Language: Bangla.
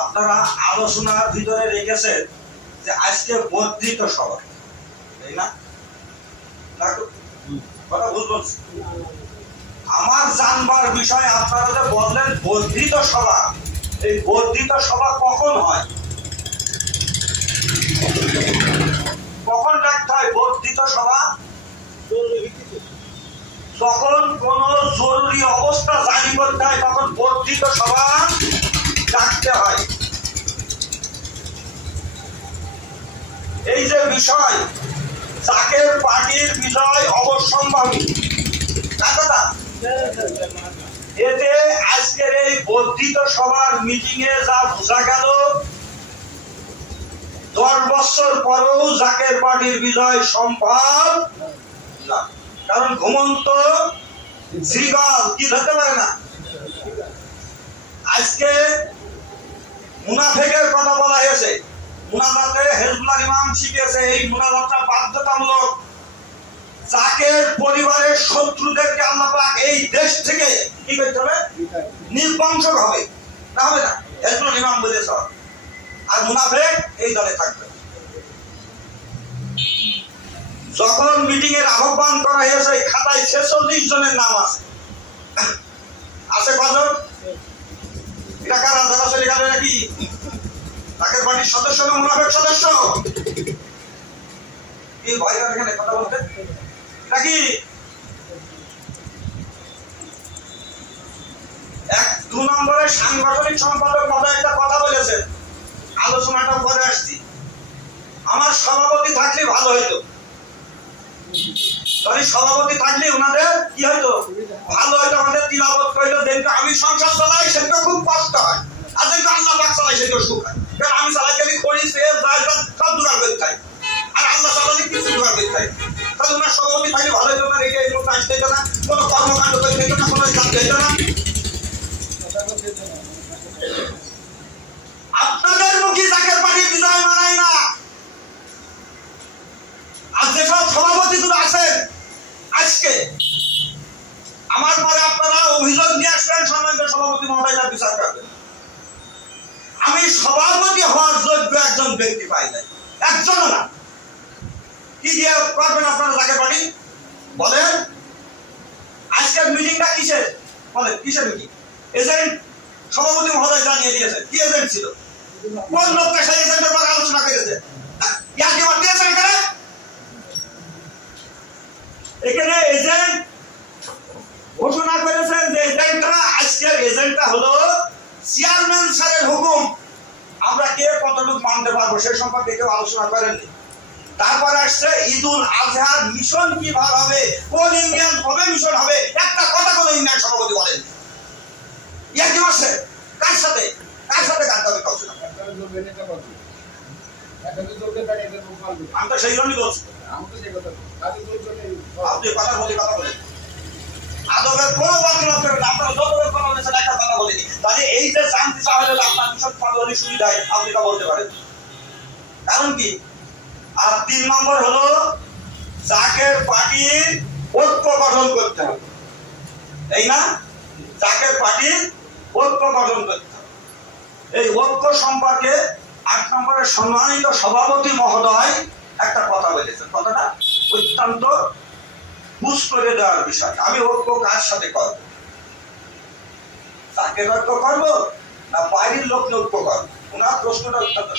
আপনারা আলোচনার ভিতরে রেখেছেন যে আজকে বর্ধিত সভা, তাই না? কথা বুঝবেন, আমার জানবার বিষয় আপনারা যে বললেন বর্ধিত সভা, এই বর্ধিত সভা কখন হয়, কখন ডাকতে হয় বর্ধিত সভা? যখন কোন জরুরি অবস্থা জারি করতে হয় তখন বর্ধিত সভা ডাকতে হয়। এই যে বিষয় জাকের পার্টির বিজয় অবশ্যম্ভাবী, এতে আজকের এই বর্ধিত সভার মিটিং এ যা বোঝা গেল 10 বছর পরেও জাকের পার্টির বিজয় সম্ভব না, কারণ ঘুমন্ত শ্রীগল কি ধরতে পারে না। আজকে মুনাফেকের কথা বলা হয়েছে, মুনাজাতে হেজবুল্লাহ ইমাম শিখেছে, এই মুনাজাতটা বাধ্যতামূলক। জাকের পরিবারের শত্রুদেরকে আল্লাহ পাক এই দেশ থেকে কি করতে হবে, নির্বংশ হবে, না হবে না, হেজবুল্লাহ ইমাম বলেছে। আর মুনাফেক এই দলে থাকবে। যখন মিটিং এর আহ্বান করা হয়েছে খাতায় 46 জনের নাম আছে, আছে কজন? এটা কারা? যারা চলে গেল নাকি জাকের পার্টির সদস্য না মুনাফেক সদস্য? এই ভাইরা এখানে কথা বলতে নাকি 2 নম্বরে সাংগঠনিক সম্পাদক মহোদয় একটা কথা বলেছেন, আলোচনাটা পরে আসছি। আমার সভাপতি থাকলে ভালো হইতো, সভাপতি থাকলে ওনাদের কি হইতো, ভালো হইতো। আমাদের তিলাওয়াত কইলো যেটা আমি সংসার চালাই সেটা খুব কষ্ট হয়, আর যেটা আল্লাহ পাক চালাই সেটা সুখ হয়। কারণ আমি চালাই খালি করি ফেল যায় সব দূর করতে চাই, আর আল্লাহ চালালে কিছু দূর করতে চাই। তাহলে ওনার সভাপতি থাকলে ভালো হইতো না, রেখে এই লোক আসতে হইতো না, কোনো কর্মকাণ্ড করতে হইতো না, কোনো কাজ হইতো না। আপনাদের মুখী জাকের পার্টি বিজয় মানায় না। আর যেসব সভাপতি গুলো আছেন আজকে আমার পরে আপনারা অভিযোগ নিয়ে আসবেন, সম্মানিত সভাপতি মহোদয়রা বিচার করবেন। আমি সভাপতি হওয়ার যোগ্য একজন ব্যক্তি পাই নাই, একজনও না। কি দিয়ে করবেন আপনারা জাকের পার্টি বলেন? আজকের মিটিংটা কিসের বলেন, কিসের মিটিং? এজেন্ট সভাপতি মহোদয় জানিয়ে দিয়েছেন। কি এজেন্ট ছিল? কোন লোকটা সেই এজেন্টের ব্যাপারে আলোচনা করেছে? এখানে এজেন্ট ঘোষণা করেছেন যে এজেন্টরা, আজকের এজেন্টটা হলো চেয়ারম্যান স্যারের হুকুম। আমরা কে কতটুকু মানতে পারবো সে সম্পর্কে কেউ আলোচনা করেননি। তারপর আসছে ঈদুল আজহার মিশন কিভাবে হবে, কোন ইউনিয়ন কবে মিশন হবে, একটা কথা কোনো ইউনিয়ন সভাপতি বলেন। ইয়া কি আছে? কার সাথে গানটা হবে কাউকে না। আমি তো সেই জন্যই বলছি, আপনি কথা বলেন আদবের কোনো বাতিল করবেন, আপনার যতবার কথা বলেছেন একটা কথা বলিনি। তাহলে এই যে শান্তি চাওয়া হলে আপনার বিষয় পাঠানোর সুবিধায় আপনি তা বলতে পারেন, কারণ কি? আর 3 নম্বর হলো জাকের পার্টির ঐক্য গঠন করতে হবে, এই না? জাকের পার্টির ঐক্য গঠন করতে হবে। এই ঐক্য সম্পর্কে 8 নম্বরের সম্মানিত সভাপতি মহোদয় একটা কথা বলেছেন, কথাটা অত্যন্ত বুঝ করে দেওয়ার বিষয়। আমি ঐক্য কার সাথে করব? জাকের ঐক্য করবো না বাইরের লোক ঐক্য করবো? ওনার প্রশ্নটা অত্যন্ত